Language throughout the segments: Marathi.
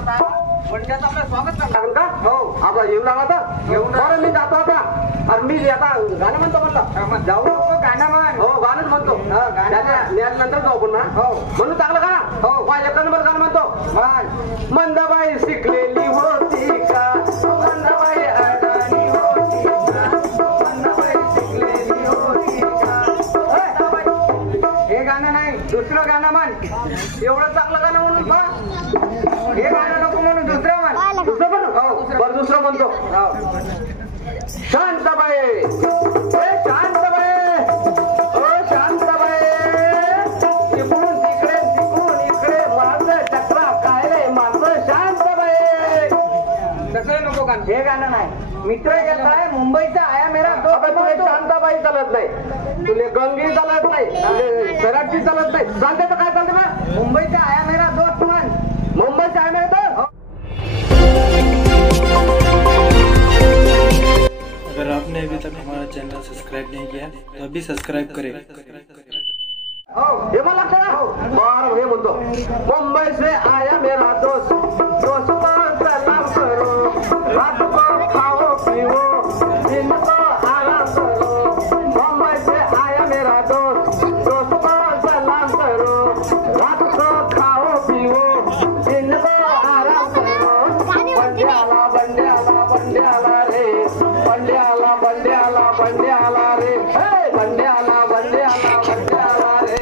आता म्हणजे आपलं स्वागत करणार का? हो आता येऊ लागला तर येऊन बरं मी जातो आता. अरे मी आता गाणं म्हणतो म्हटलं जाऊ गाणं म्हण. हो गाणंच म्हणतो. नंतर जाऊ पुन्हा. हो म्हणून चांगलं गाणं. हो माझ्या एक नंबर गाणं म्हणतो. मंदाबाई शिकलेली होती का? मंदाबाई अडाणी होती का? मंदाबाई शिकलेली होती का? हे गाणं नाही दुसरं गाणं म्हण. एवढं चांगलं गाणं म्हणून बा हे गाणं नको म्हणून दुसरं म्हण. दुसरं पण हो बरं दुसरं म्हणतो. शांताबाई शांताबाई ओ शांताबाई तिकडून तिकडे तिकडून इकडे माझं चक्रा काय रे माझं शांताबाई. तसं नको गाणं. हे गाणं नाही मित्र आहे मुंबईचा आया मेरा तुला शांताबाई चालत नाही. तुले गंगी चालत नाही. तुले सराठी चालत नाही. चालते तर काय चालते मग मुंबईचा आया मेरा दोस्त म्हण. मुंबईचा आया मेरा दोस्त. अगर आपने अभी तक हमारा चैनल सब्सक्राइब नहीं किया तो अभी सब्सक्राइब करें. हे मला बार हे म्हणतो मुंबई से आया मेरा दोस्त दोस्त को सलाम करो रात को खाओ पियो दिन को आराम करो. मुंबई से आया मेरा दोस्त दोस्त को सलाम करो रात को खाओ पियो दिन को आराम करो. बंड्याला बंड्याला बंड्याला रे बंड्याला बंड्याला बंड्याला रे बंड्याला बंड्याला बंड्याला रे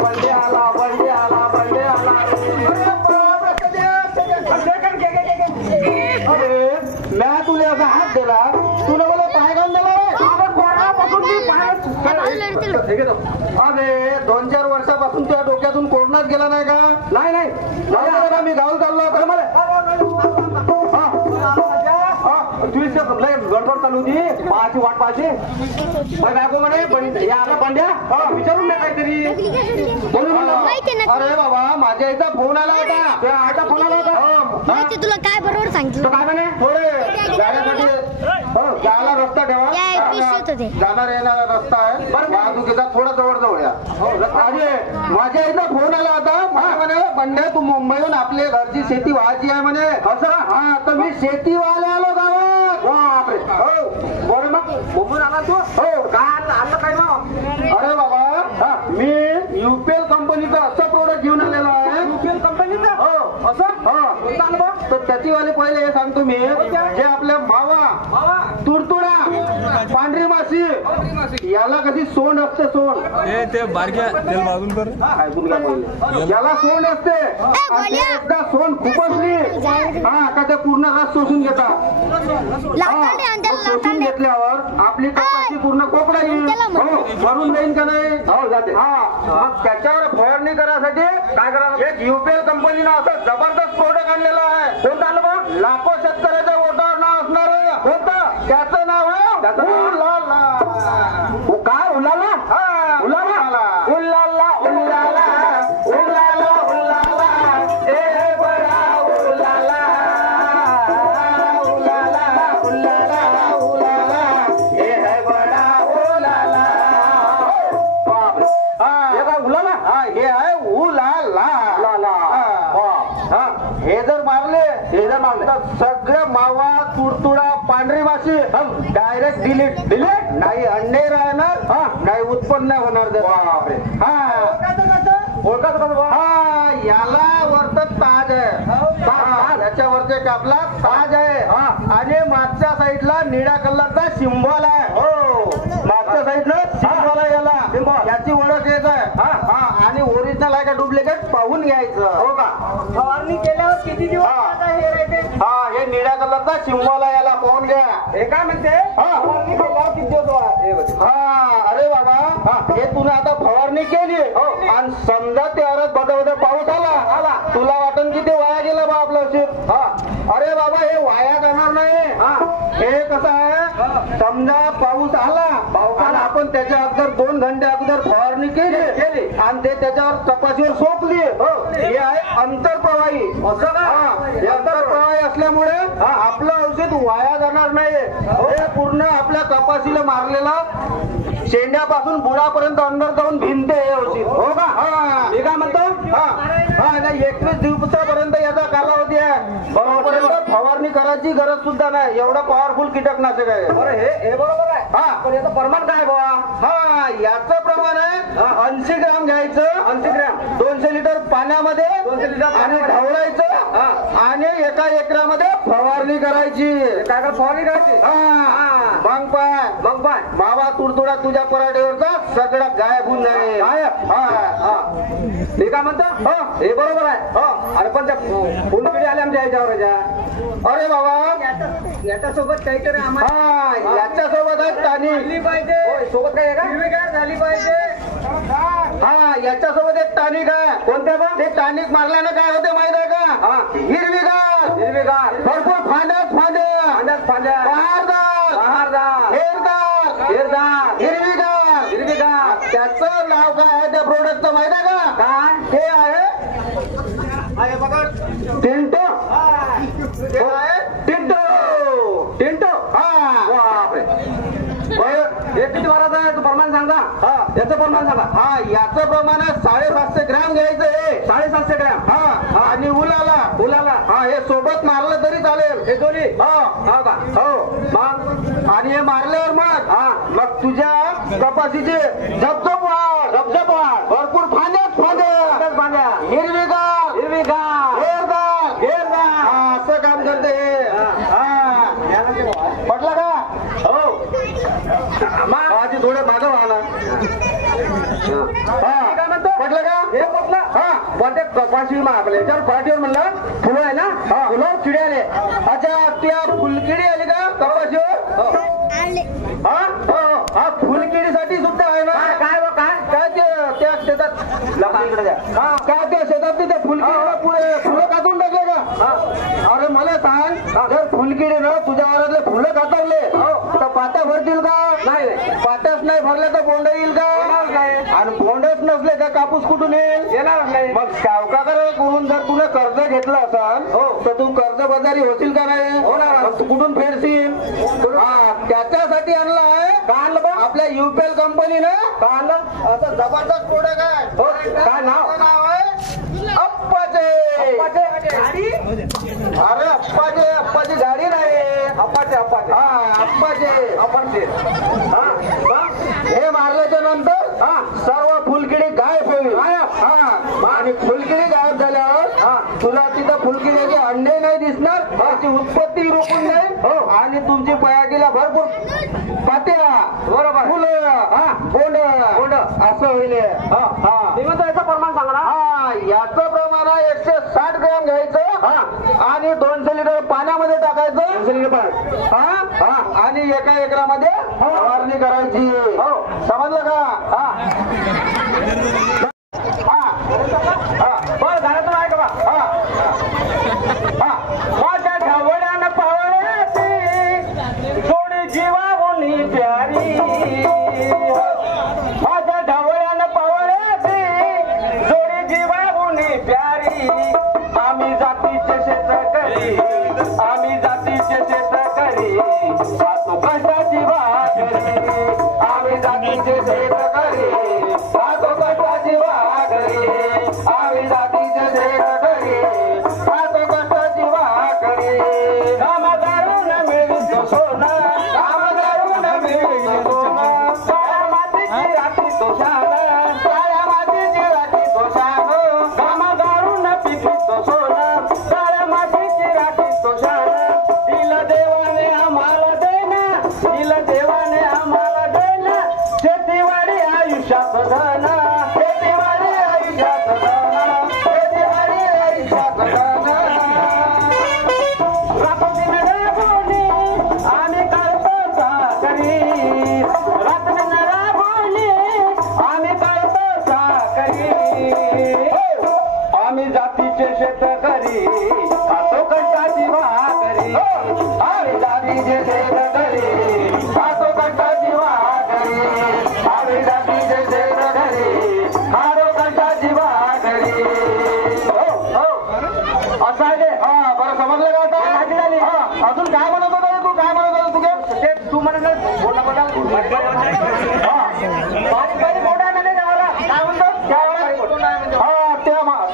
बंड्याला बंड्याला बंड्याला अरे मैं तुले असा हात दिला तुला बोला पाय घालून दिला रे. अरे 2-4 वर्षापासून तुझ्या डोक्यातून कोरोनाच गेला नाही का? नाही नाही मी गावात चाललो होतो मला गडबड चालू होती पाहाची वाट पाहायची. बायको म्हणे याला पांड्या विचारून द्या काहीतरी बोलून. अरे बाबा माझ्या इथं फोन आला होता. त्या आटा फोन आला होता. तुला काय बरोबर सांगितलं काय म्हणे थोडे जाण्यासाठी जायला रस्ता ठेवा. जाणार येणारा रस्ता आहे बरं वाहतुकीचा थोडा जवळ या. माझ्या इथं फोन आला होता. म्हणे पंड्या तू मुंबईहून आपल्या घरची शेती व्हायची आहे म्हणे. असं हा तर मी शेतीवाले आलो गावात. बापरे हो बरं मग मुंबईहून आला तू. हो काय आलं काय मग? अरे बाबा मी युपीएल कंपनीचं असं प्रोडक्ट घेऊन आलेलो आहे. युपीएल कंपनीचं हो असं हो तर त्याचीवाले पहिले हे सांगतो मी जे आपल्या मावा तुडतुडा पांढरी माशी याला कशी सोंड असते. सोंड ते बारक्या तेल बाजून कर. याला सोंड असते. एकदा सोंड खुपसली का ते पूर्ण रस शोषून घेतात. शोषून घेतल्यावर आपली कपाशी पूर्ण कोकडा येईल भरून जाईल का नाही. हो जाते. मग त्याच्यावर फवारणी करायसाठी काय करायचं एक युपीएल कंपनीनं असं जबरदस्त प्रोडक्ट आणलेलं आहे. कोणतं आलं बघ लाखो शेतकऱ्याच्या ओटावर नाव असणार आहे. कोणतं त्याचं नाव आहे उलाला. काय उलाला उलाला उलाला उलाला उलाला उलाला ए बडा उलाला उलाला उलाला उलाला ए है बडा उलाला. हे काय उलाला हे आहे उलाला. हे जर मारले तर सगळं मावा तुडतुडा पांढरी माशी डायरेक्ट डिलीट नाही अंडे राहणार नाही उत्पन्न नाही होणार. याला वरत ताज आहे. याच्यावरचे कापला ताज आहे आणि मागच्या साईडला निळ्या कलरचा सिंबल आहे. हो मागच्या साईडला सिंबल आहे. याला याची ओळख येत आहे. आणि ओरिजिनल आहे का डुप्लिकेट पाहून घ्यायचं. हो का फवारणी केल्यावर किती दिवस हे राहते. हे निळ्या कलरचा सिंबल आहे. याला पाहून घ्या. हे काय म्हणते फवारणी केल्यावर किती दिवस. अरे बाबा हे तुला आता फवारणी केली आणि समजा ते अरत बदल पाऊस आला तुला वाटण की ते वाया गेलं बा आपलं शेत. अरे बाबा हे वाया जाणार नाही. हे कसं आहे समजा पाऊस आला आणि आपण त्याच्या अगोदर 2 घंटे अगोदर फवारणी केली आणि ते त्याच्यावर कपाशीवर सोपली. हे आहे अंतरप्रवाही. असं का अंतरप्रवाही असल्यामुळे आपलं औषध वाया जाणार नाही. हे पूर्ण आपल्या कपाशीला मारलेलं शेंड्यापासून बुडापर्यंत अंदर जाऊन भिनते हे औषध. हो का? हा मी काय म्हणतो, हा नाही 21 दिवसापर्यंत याचा कालावधी आहे. बरोबर फवारणी करायची गरज सुद्धा नाही. एवढं पॉवरफुल कीटकनाशक आहे. बरं हे बरोबर आहे. हा पण याचं प्रमाण काय बाबा? हा याचं प्रमाण आहे 80 ग्रॅम घ्यायचं. 80 ग्रॅम 200 लिटर पाण्यामध्ये 200 लिटर आणि ढवळायचं आणि एका एकरामध्ये फवारणी करायची. काय काय फवारणी करायची? मग पाय बाबा तुडतुडा तुझ्या पराठीवरचा सगळा गायब होऊन जाईल. मी काय म्हणतो, हे बरोबर आहे. अरे पण त्या फुलकिडी आल्या आमच्या याच्यावर. अरे बाबा याच्यासोबत काहीतरी आम्हाला याच्यासोबत टानिक पाहिजे. सोबत काय का हिरवीगार झाली पाहिजे. हा याच्यासोबत एक टानिक आहे. कोणत्या बा? ते टानिक मारल्यानं काय होते माहित आहे का? हिरवीगार भरपूर फांद्यात फांद्या बहारदार हिरवीगार. त्याचं नाव काय आहे त्या प्रोडक्टचं माहित आहे का? काय ते आहे बघा टिंटो. टिंटो. हे किती मारायचं आहे तू प्रमाण सांगा. याचं प्रमाण सांगा. हा याचं प्रमाण आहे 750 ग्रॅम घ्यायचं. हे 750 ग्रॅम. हा आणि उलाला हा हे सोबत मारलं तरी चालेल. हे दोन्ही हो का? हो मग आणि हे मारल्यावर मग तुझ्या कपाशीचे झपझप वाढ भरपूर फांद्या हिरवीगार असं काम करते. पटलं का? हो माझी थोडं मागं व्हा. काय म्हणतो? पटलं का? हे पटलं. पण ते कपाशी आपल्या याच्यावर पराठीवर म्हणलं फुलं आहे ना, फुलं किडे आले. अच्छा त्या फुलकिडी आली का कपाशीवर? हा फुलकिडीसाठी सुद्धा आहे ना. काय त्या शेतात काय त्या शेतात त्या फुलकिडीला पुढे फुलं काढून टाकले का? अरे मला सांग, जर फुलकिडीनं तुझ्या घरातले फुलं कातरले तर पात्या भरतील का? नाही. पात्याच नाही भरले तर बोंड येईल का? आणि बोंडच नसले तर कापूस कुठून येणार नाही. मग सावकाराकडे करून जर तुला कर्ज घेतलं असाल तर तू कर्जबाजारी होतील का नाही? होणार. तू कुठून फेडशील? त्याच्यासाठी आणलं आहे. का आणलं बा? आपल्या युपीएल कंपनीनं का आणलं? असं जबरदस्त प्रोडक्ट आहे. काय नाव आहे? अप्पाचे. अरे अप्पाची गाडी नाही. अप्पाचे हे मारल्याच्या नंतर सर्व फुलकिडी गायब होईल. आणि फुलकिडी गायब झाल्यावर तुला तिथं फुलकिडीचे अंडे नाही दिसणार. त्याची उत्पत्ती रोखून जाईल आणि तुमची पयाकीला भरपूर पात्या बरोबर फुलं बोंड असं होईल. याचं प्रमाण सांगा ना. याचं प्रमाण आहे 160 ग्रॅम घ्यायचं आणि 200 लिटर पाण्यामध्ये टाकायचं. 200 लिटर पाणी आणि एका एकरामध्ये फवारणी करायची. समजलं का? बरं झालं तर आहे का बा? माझ्या ढवळ्यानं पावळ्याची जोडी जीवावून प्यारी. माझ्या ढवळ्यानं पावळ्याची जोडी जीवावून प्यारी. आम्ही जातीचे शेतकरी खातो कष्टाची भाकरी. आम्ही जातीचे शेतकरी खातो कष्टाची भाकरी. आम्ही जातीचे शेतकरी खातो कष्टाची भाकरी. कामगारून मिळतो सोनं, कामगारून मिळतो सोनं. काळ्या मातीची राखी तो शान, काळ्या मातीची राखी तो शान. कामगारून पिकतो सोनं, काळ्या मातीची राखी तो शान. दिलं देवाने आम्हाला देना, दिलं देवाने आम्हाला देना. शेतीवाडी आयुष्यात धन, शेतीवाडी आयुष्यात धन, शेतीवाडी आयुष्यात धन. रात्री राबवली आम्ही करतो साखरी, रात्री राबवली आम्ही करतो साखरी. आम्ही जातीचे शेतकरी खातो कष्टाची भाकरी. आम्ही जातीचे शेतकरी खातो कष्टाची भाकरी. आम्ही जातीचे शेतकरी खातो कष्टाची भाकरी. असं आहे. बरं समजलं का आता? अजून काय म्हणत होता तू? काय म्हणत होता तुझे? ते तू म्हणत मोठा मोठा काय म्हणतो?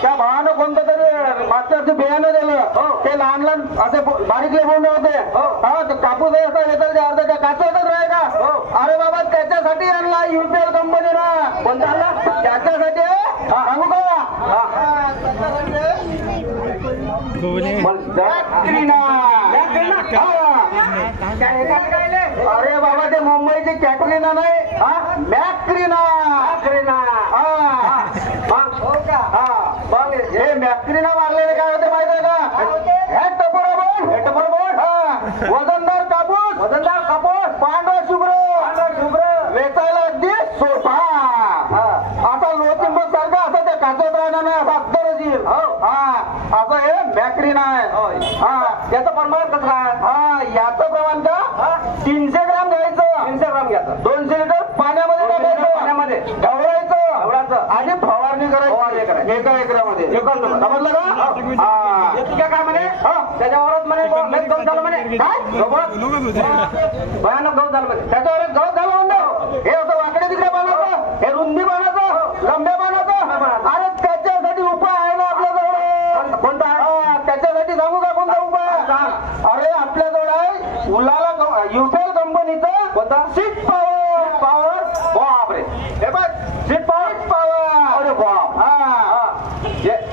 त्या भावानं कोणतं तरी मागच्यावरती बियाणं दिलं. ते लहान लहान असे बारीकले बोंड होते. हा ते कापूस असं येतात ते अर्ध त्या काचवतच राहील का? अरे बाबा त्याच्यासाठी आणला युपीएल कंपनीनं. कोणता आणला? त्याच्यासाठी सांगू का? अरे बाबा ते मुंबईची कॅटरीना नाही, मॅक्रीना. मग हे मॅक्रीना मारलेले काय होते माहिती आहे का? वजनदार कापूस पांढरा शुभ्र वेचायला अगदी सोपा. आता लोचिंब सारखा असं ते काचत राहणार नाही, असा अत्तरच येईल. असं हे मॅक्रीना आहे. याचं प्रमाण कसं आहे? याचं प्रमाण का 300 ग्राम घ्यायचं. 300 ग्राम घ्यायचं. 200 लिटर पाण्यामध्ये टाकायचं. पाण्यामध्ये ढवळायचं आणि फवारणी करायची एका एकरामध्ये. समजलं का? काय म्हणे त्याच्यावरच म्हणे गौत झालं म्हणे. काय भयानक गौत झालं म्हणे. त्याच्यावरच गौत झालं म्हणतो. हे असं वाकडे तिकडे बनायचं, हे रुंदी बनायचं, लंबे बनायचं. अरे त्याच्यासाठी उपाय आहे ना आपल्याजवळ. कोणता? त्याच्यासाठी सांगू का कोणता उपाय? अरे आपल्याजवळ आहे उलाला युपीएल कंपनीचं कोणता? Seat power. बापरे, हे बघ सीट पॉवर. अरे बाप.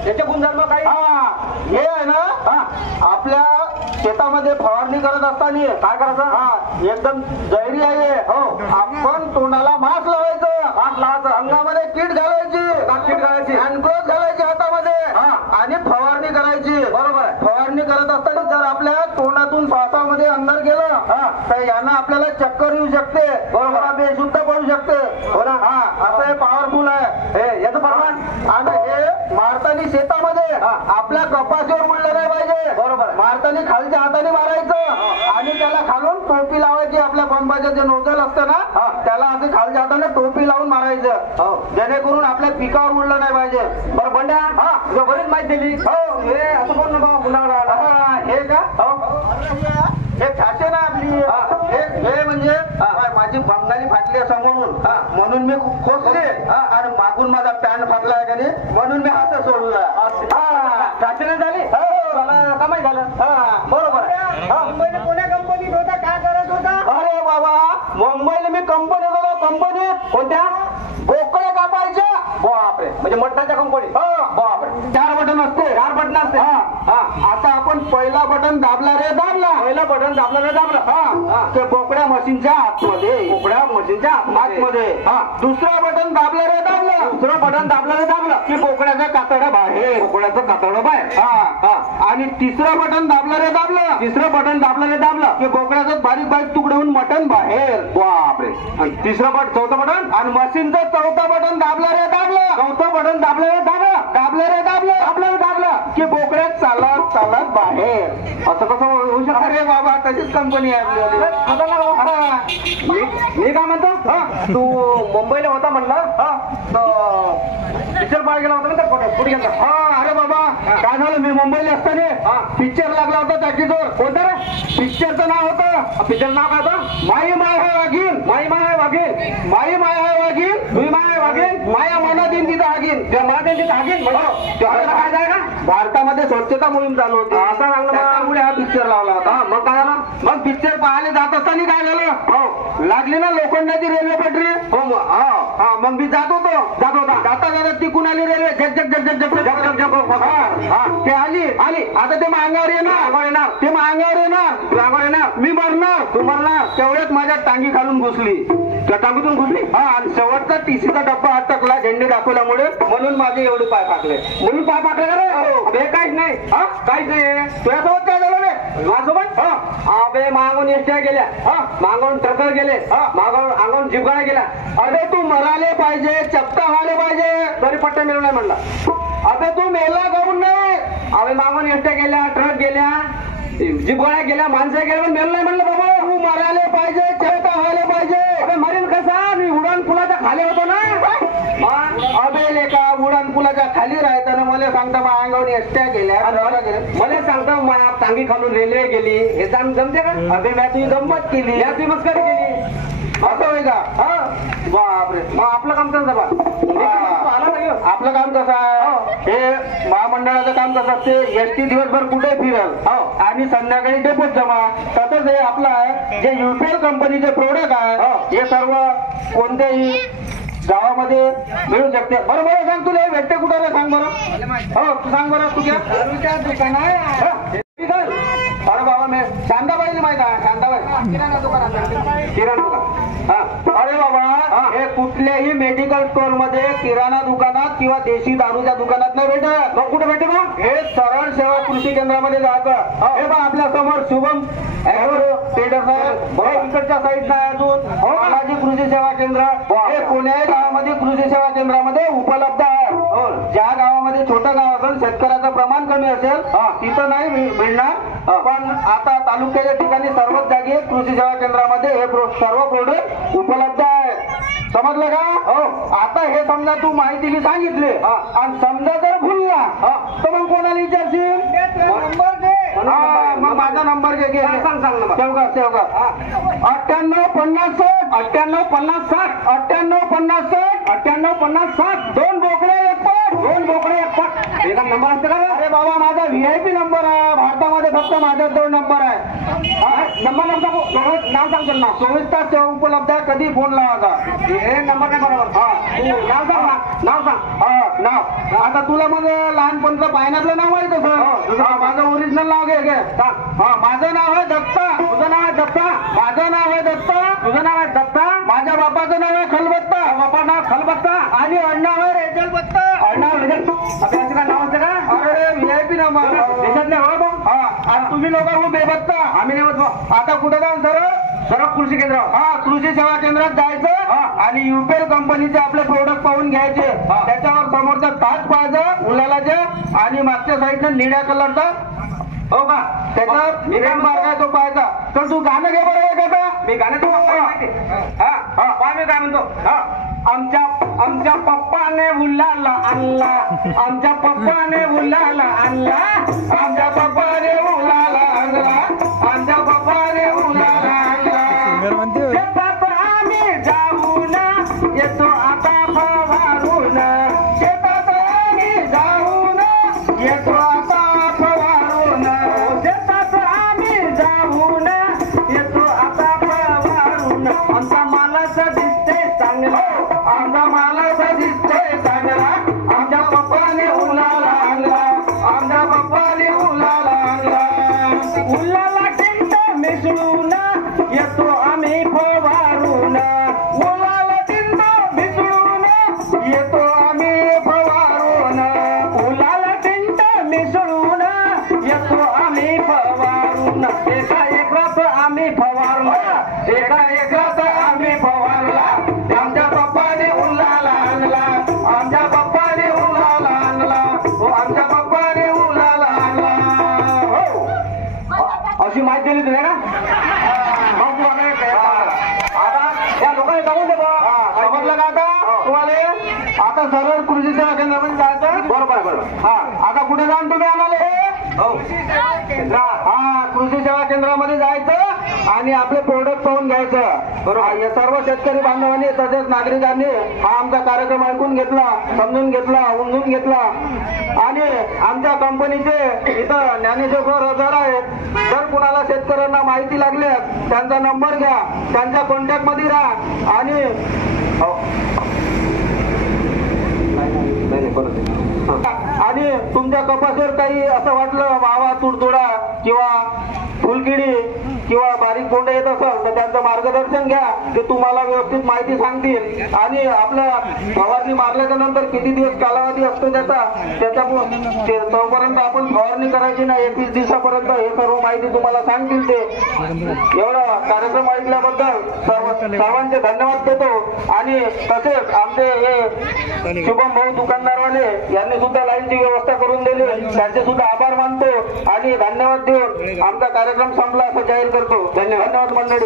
याचे गुणधर्म काही हे आहे ना, आपल्या शेतामध्ये फवारणी करत असताना काय करायचं? एकदम जैरी आहे. आपण तोंडाला मास्क लावायचं, अंगामध्ये किट घालायची, हँडग्लोव्ह घालायची हातामध्ये आणि फवारणी करायची. बरोबर. फवारणी करत असताना जर आपल्या तोंडातून श्वासामध्ये अंदर गेलं तर यानं आपल्याला चक्कर येऊ शकते. बरोबर. बेशुद्ध पडू शकते. हो ना. असं हे पॉवरफुल आहे. याचं प्रमाण. आणि हे मारताना शेतामध्ये आपल्या कपाशीवर उडलं नाही पाहिजे. बरोबर. मारताना खालच्या हाताने मारायचं आणि त्याला खालून टोपी लावायची. आपल्या पंपाचं जे नोजल असतं ना त्याला असे खालच्या हाताने टोपी लावून मारायचं, जेणेकरून आपल्या पिकावर उडलं नाही पाहिजे. बरं बंड्या, बरीच माहिती दिली. हे असं कोण हे का? हे फॅशन आहे आपली. हे म्हणजे माझी बंगाली फाटली आहे समोरून, म्हणून मी खोचले आणि मागून माझा पॅन्ट फाटला आहे का नाही, म्हणून मी हात सोडला. फॅशन झाली. मला कमाई झालं. बरोबर. मुंबईला कोण्या कंपनीत होता? काय करत होता? अरे बाबा मुंबईला मी कंपनीत होतो. कंपनीत कोणत्या? बोकडे कापायच्या. बापरे, म्हणजे मटणाच्या कंपनी. बापरे. 4 बटन असते. 4 बटन असते. आता आपण पहिला बटन दाबला रे दाबला. पहिला बटन दाबला रे दाबला. ते बोकड्या मशीनच्या आतमध्ये. दुसरा बटन दाबला रे दाबला. दुसरं बटन दाबला रे दाबला की बोकड्याचं कातडं बाहेर. आणि तिसरं बटन दाबलं रे दाबलं. तिसरं बटन दाबलं रे दाबलं की बोकड्याचं बारीक बारीक तुकडे होऊन मटण बाहेर. बापरे. तिसरं चौथं बटन आणि मशीनचं चौथं बटन दाबलं रे दाबलं. चौथं बटन दाबलं रे दाबलं की बोकड्यात चालत बाहेर. असं कसं होऊ शकतं? अरे बाबा तशीच कंपनी आहे. मी काय म्हणतो, तू मुंबईला होता म्हणलं, पिक्चर पाहायला गेला होता ना कुठे गेला? अरे बाबा काय झालं, मी मुंबईला असताना पिक्चर लागला होता टॅकीजवर. कोणतं रे? पिक्चरचं नाव होतं. पिक्चर नाव काय होतं? माई माय है वाघीन. माई माय है वाघीन. माई माय है वाघीन. तुम्ही माय है वाघीन. माया मना दिन तिथं हागीन. त्या मला दिन तिथं हागीन काय जाय का? भारतामध्ये स्वच्छता मोहीम चालू होती. असं त्यामुळे हा पिक्चर लावला होता. मग काय झालं? मग पिक्चर पाहायला जात असताना काय झालं? लागली ना लोखंडाची रेल्वे पटरी. मग मी जात होता जाता तिकून आली रेल्वे. ते आली आता ते मांगावर येणार. ते मांगावर येणार. मी मरणार. तू मरणार. तेवढ्यात माझ्या टांगी खालून घुसली. त्या टांगीतून घुसली. आणि शेवटचा टीसीचा डब्बा अटकला झेंडे दाखवल्यामुळे. म्हणून माझे एवढे पाय फाकले. म्हणून पाय फाकले का रे? हे काहीच नाही. काहीच नाही. तुझ्यासोबत काय झालं रे? माझ्यासोबत अबे मागून एसट्या गेल्या. मागून ट्रकर गेले. मागून जीपगाड्या गेल्या. अरे तू मराले पाहिजे, चपटा व्हायला पाहिजे, तरी पट्ट्या मिळू नाही म्हणला. अबे तू मेला करून नाही. अबे मागून एसट्या गेल्या, ट्रक गेल्या, जीपगाड्या गेल्या, माणसं गेल्या, पण मेल नाही म्हणलं बाबा. मरायला पाहिजे चेता व्हायला पाहिजे. मरीन कसा मी उडान पुलाच्या खाली होतो ना. अबे लेका उडान पुलाच्या खाली राहताना मला सांगता मा अंगावर एसट्या गेल्या मला सांगता मा टांगी खालून रेल्वे गेली हे जमते का. अबे मी तुझी गंमत केली या तुम्ही मस्करी केली असं होय का. बापरे मग आपलं काम कसं बा. आपलं काम कसं आहे हे महामंडळाचं काम कसं असते. एसटी दिवसभर कुठे फिरल आणि संध्याकाळी डेपोत जमा. तसंच हे आपलं आहे जे युपीएल कंपनीचे प्रोडक्ट आहे हे सर्व कोणत्याही गावामध्ये मिळू शकते. बरोबर सांग तुला भेटते कुठे सांग बरं. हो तू सांग बरं. तुझ्या दुकान आहे. अरे बाबा मी शांताबाईला माहित आहे. शांताबाई किराणा दुकान. अरे बाबा हे कुठल्याही मेडिकल स्टोअर मध्ये किराणा दुकानात किंवा देशी दारूच्या दुकानात नाही भेटत. मग कुठे भेटते मग हे सरळ सेवा कृषी केंद्रामध्ये जायचं. हे बघ आपल्या समोर शुभम ट्रेडर्स आहे. इकडच्या साईड नाही अजून बालाजी कृषी सेवा केंद्र हे कोण्याही गावामध्ये कृषी सेवा केंद्रामध्ये उपलब्ध आहे. ज्या गावामध्ये छोटं गाव असेल शेतकऱ्याचं प्रमाण कमी असेल तिथं नाही मिळणार. पण आता तालुक्याच्या ठिकाणी सर्वच जागी कृषी सेवा केंद्रामध्ये हे सर्व प्रोडक्ट उपलब्ध आहेत. समजलं का. हो आता हे समजा तू माहिती सांगितली आणि समजा जर भुलला तर मग कोणाला विचारशील. मग माझा नंबर घे. सांग नंबर. सेवका 9850 9850 9850 9850 2 बोकडे 1 पट 2 बोकडे 1 पट एका नंबर असते का. अरे बाबा माझा व्हीआयपी नंबर आहे. भारतामध्ये फक्त माझा 2 नंबर आहे. नंबर नाव सांगतो ना 24 तास सेवा उपलब्ध आहे. कधी फोन लावायचा हे नंबर नाही बरोबर. नाव सांग नाव. आता तुला मग लहानपणचं पायनातलं नाव आहे तसं. माझं ओरिजिनल नाव घे माझं नाव आहे दत्ता. तुझं नाव आहे दत्ता. माझं नाव आहे दत्ता. तुझं नाव आहे दत्ता. माझ्या बापाचं नाव आहे खलबत्ता. बापा नाव खलबत्ता आणि अण्णाव आहे रेजल बत्ता. अण्णाव रेजल असं काय नाव असतं का. अरे व्हीआयपी नंबर देशातले हो. आणि तुम्ही लोक हो बेबत्ता. आम्ही नाही. आता कुठं जाऊन सरळ कृषी केंद्र कृषी सेवा केंद्रात जायचं आणि युपीएल कंपनीचे आपले प्रोडक्ट पाहून घ्यायचे. त्याच्यावर समोरचा ताज पाहायचं उलालाच्या आणि मागच्या साईडनं निळ्या कलरचा हो का त्याच्यावर निळ्या मार्ग आहे तो पाहायचा. तर तू गाणं घे बरोबर का. मी गाणं तू मी काय म्हणतो आमच्या पप्पाने उल्लाला आणला. आमच्या पप्पाने उल्लाला आणला. आमच्या पप्पाने उल्लाला आणला. आमच्या पप्पाने उल्लाला आणला. शेतात आम्ही जाऊन येतो आता फवारून. शेतात आम्ही जाऊन येतो आता फवारून. शेतात आम्ही जाऊन येतो आता फवारून. आमचा मालाचा दिसते चांगला. आमचा मालाचा दिसते चांगला. आमच्या पप्पाने उलाला आणला. आमच्या पप्पाने उलाला आणला. उलाला टिंट मिसळून येतो आम्ही फवारून. उलाला टिंट मिसळून येतो आम्ही फवारून. उलाला टिंट मिसळून येतो आम्ही फवारून. एका एकरात आम्ही फवारला. एका एकरात आम्ही फवारला. आमच्या पप्पाने उलाला आणला. आमच्या पप्पाने उलाला आणला. आमच्या पप्पाने उलाला आणला. हो अशी माहिती दिली तुझ्या ना. आता या लोकांनी जाऊन दे समजलं का. आता तुम्हाला आता सरळ कृषी सेवा केंद्रामध्ये जायचं. बरोबर. आता कुठे जाऊन तुम्ही आणाले कृषी सेवा केंद्रामध्ये जायचं आणि आपले प्रोडक्ट पाहून घ्यायचं. बरोबर. या सर्व शेतकरी बांधवांनी तसेच नागरिकांनी हा आमचा कार्यक्रम ऐकून घेतला, समजून घेतला, उमजून घेतला आणि आमच्या कंपनीचे इथं ज्ञानेश्वर हजार आहेत. जर कुणाला शेतकऱ्यांना माहिती लागल्यास त्यांचा नंबर घ्या. त्यांच्या कॉन्टॅक्ट मध्ये राहा आणि आणि तुमच्या कपाशीवर काही असं वाटलं वावा तुडतुडा किंवा फुलकिडी किंवा बारीक कोंड येत असेल तर त्यांचं मार्गदर्शन घ्या. ते तुम्हाला व्यवस्थित माहिती सांगतील आणि आपल्या फवारणी मारल्याच्या नंतर किती दिवस कालावधी असतो तोपर्यंत आपण फवारणी करायची नाही. 21 दिवसापर्यंत हे सर्व माहिती तुम्हाला सांगतील ते. एवढा कार्यक्रम ऐकल्याबद्दल सर्वांचे धन्यवाद देतो. आणि तसेच आमचे हे शुभम भाऊ दुकानदारवाले यांनी सुद्धा लाईनची व्यवस्था करून दिली. त्यांचे सुद्धा आभार मानतो आणि धन्यवाद देऊन आमचा कार्यक्रम संपला असं जाहीर करतो. धन्यवाद मंडळी.